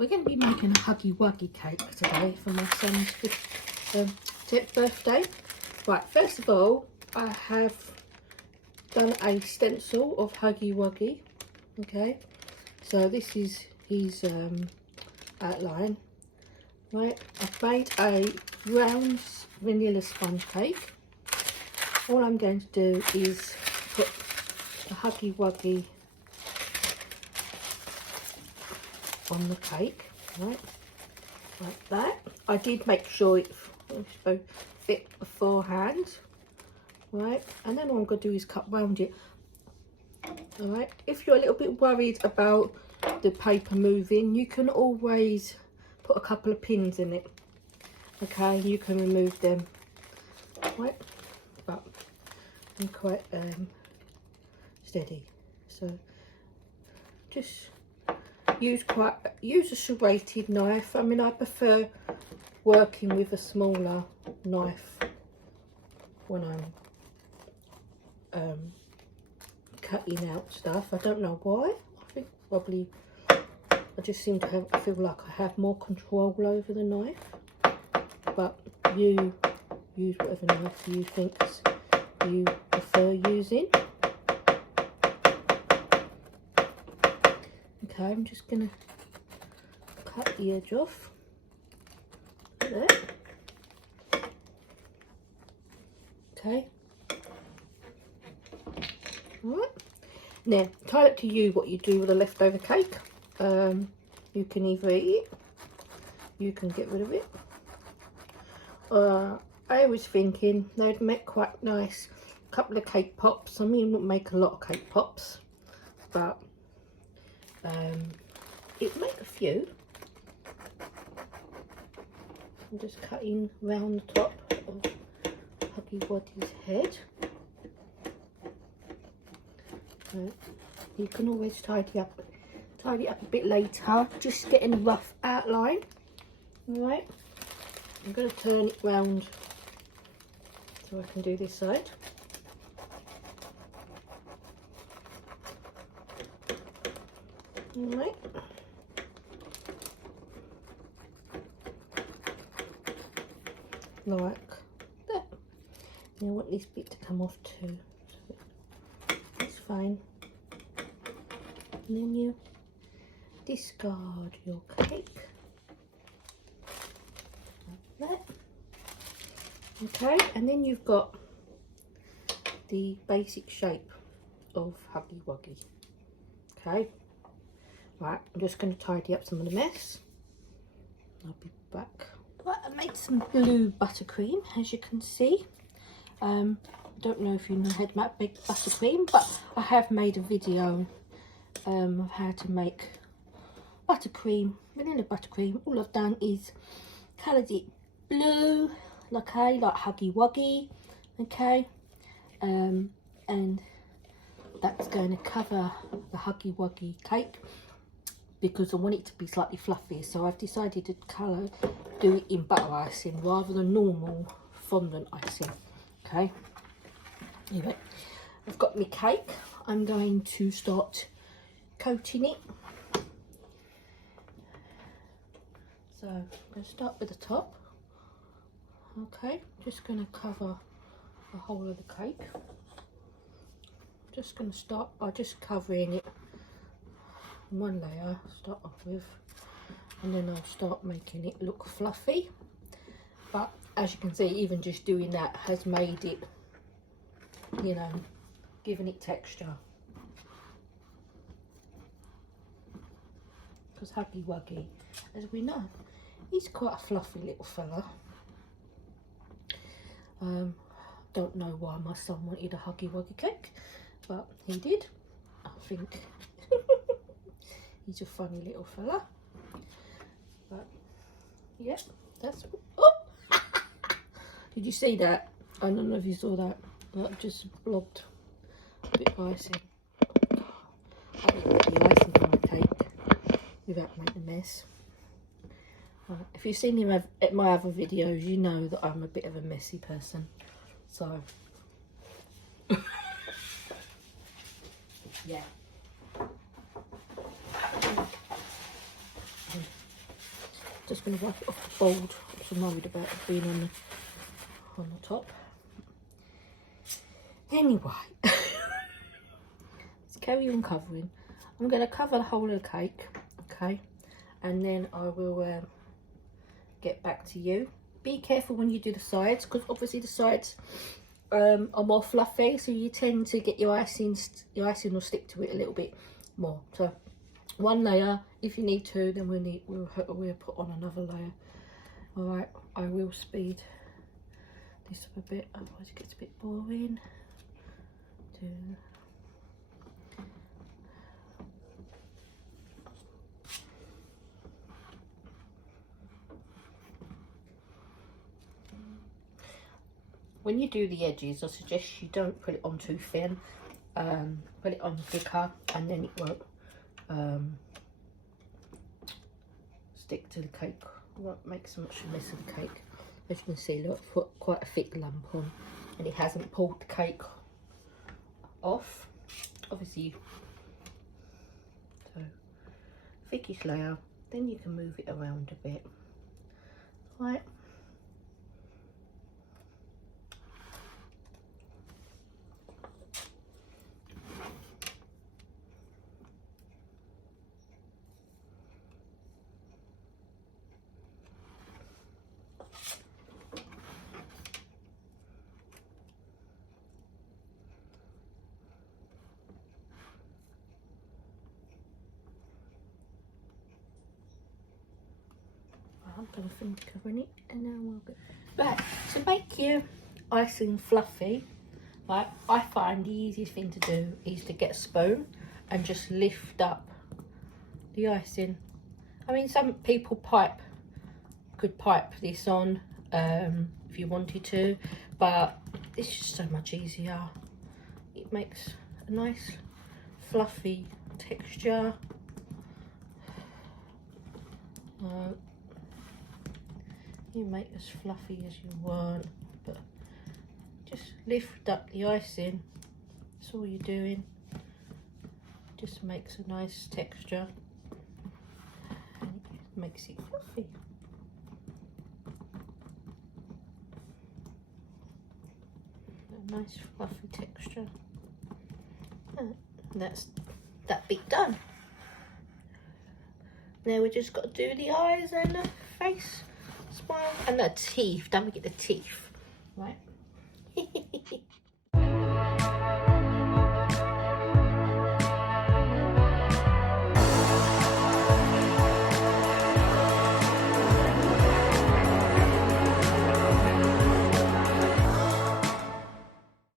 we're going to be making a Huggy Wuggy cake today for my son's 10th birthday. Right, first of all, I have done a stencil of Huggy Wuggy. Okay, so this is his outline. Right, I've made a round vanilla sponge cake. All I'm going to do is put the Huggy Wuggy on the cake, right, like that. I did make sure it fit beforehand, right, and then all I'm going to do is cut round it. All right, if you're a little bit worried about the paper moving, you can always put a couple of pins in it. Okay, you can remove them, right, but I'm quite steady, so just use a serrated knife. I mean, I prefer working with a smaller knife when I'm cutting out stuff. I don't know why. I think probably I just seem to feel like I have more control over the knife. But you use whatever knife you think you prefer using. Okay, I'm just going to cut the edge off there. Okay. Alright. Now, entirely up to you what you do with a leftover cake. You can either eat it, you can get rid of it. I was thinking they'd make quite nice couple of cake pops. I mean, it wouldn't make a lot of cake pops, but it made a few. I'm just cutting round the top of Huggy Wuggy's head. You can always tidy up a bit later, just getting a rough outline. Alright, I'm going to turn it round so I can do this side. Alright. Like that. Now I want this bit to come off too. So that's fine. And then you discard your cake. Like that. Okay, and then you've got the basic shape of Huggy Wuggy. Okay. Right, I'm just going to tidy up some of the mess. I'll be back. Right, I made some blue buttercream, as you can see. Don't know if you know how to make big buttercream, but I have made a video of how to make buttercream, vanilla buttercream. All I've done is coloured it blue, okay, like Huggy Wuggy, okay, and that's going to cover the Huggy Wuggy cake, because I want it to be slightly fluffy, so I've decided to do it in butter icing rather than normal fondant icing. Okay, anyway, I've got my cake. I'm going to start coating it. So I'm going to start with the top. Okay, just going to cover the whole of the cake. Just going to start by just covering it one layer, start off with, and then I'll start making it look fluffy. But as you can see, even just doing that has made it, you know, giving it texture. Because Huggy Wuggy, as we know, he's quite a fluffy little fella. Don't know why my son wanted a Huggy Wuggy cake, but he did. I think he's a funny little fella. But yeah, that's. Oh! Did you see that? I don't know if you saw that. That just blobbed a bit of icing. I didn't put the icing on my cake without making a mess. Right. If you've seen him at my other videos, you know that I'm a bit of a messy person. So yeah. Just going to wipe it off the board. I'm worried about it being on the top. Anyway, let's carry on covering. I'm going to cover the whole of the cake, okay, and then I will get back to you. Be careful when you do the sides, because obviously the sides are more fluffy, so you tend to get your icing will stick to it a little bit more. So one layer, if you need to, then we'll put on another layer. All right, I will speed this up a bit, otherwise it gets a bit boring. When you do the edges, I suggest you don't put it on too thin. Put it on thicker, and then it won't stick to the cake. It won't make so much mess of the cake. As you can see, look, I've put quite a thick lump on, and it hasn't pulled the cake off. Obviously, so thickish layer, then you can move it around a bit. Right. I'm going to finish covering it, and then we'll go. Right, to make your icing fluffy, right, I find the easiest thing to do is to get a spoon and just lift up the icing. I mean, some people could pipe this on if you wanted to, but it's just so much easier. It makes a nice fluffy texture. You make as fluffy as you want, but just lift up the icing. That's all you're doing. Just makes a nice texture and it makes it fluffy. A nice fluffy texture. And that's that bit done. Now we just got to do the eyes and the face. Smile and the teeth. Don't forget the teeth, right?